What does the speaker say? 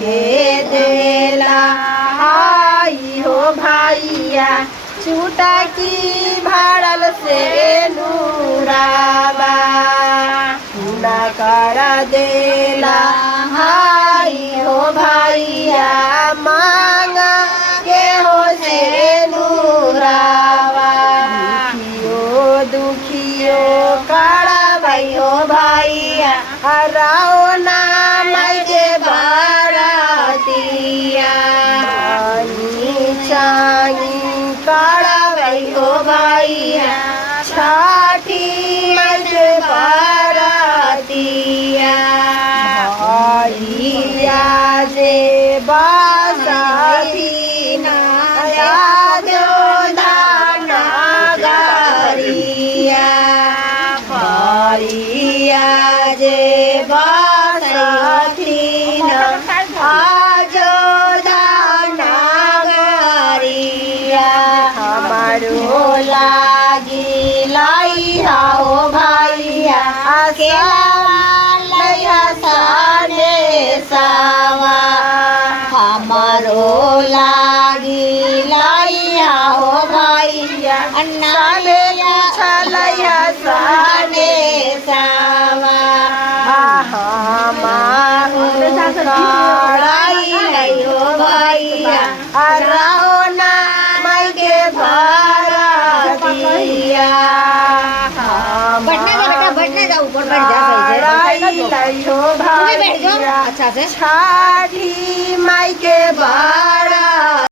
के देला हाई हो भैया छूटा की भाड़ल से नूराबा न कर देला हाई हो भैया मांग के हो से नूराबा दुखियो करबै हो भैया हराओ नाम के बारतिया चाही करबै हो भैया छठी के बारतिया भैया जे बासाथी नया जो धाना गरिया भैया जे बासाथी आजो धाना गरिया हमारो लागी लैया हो भैया अकेला लैया साने सावा हमारो लागी लैया हो भैया अन्ना छलैया साने सावा हमारो कराई हो भैया हराओ ना मैं के भारतिया बैठना जाओ ऊपर बैठ जा हो भैया अच्छा से छठी माई के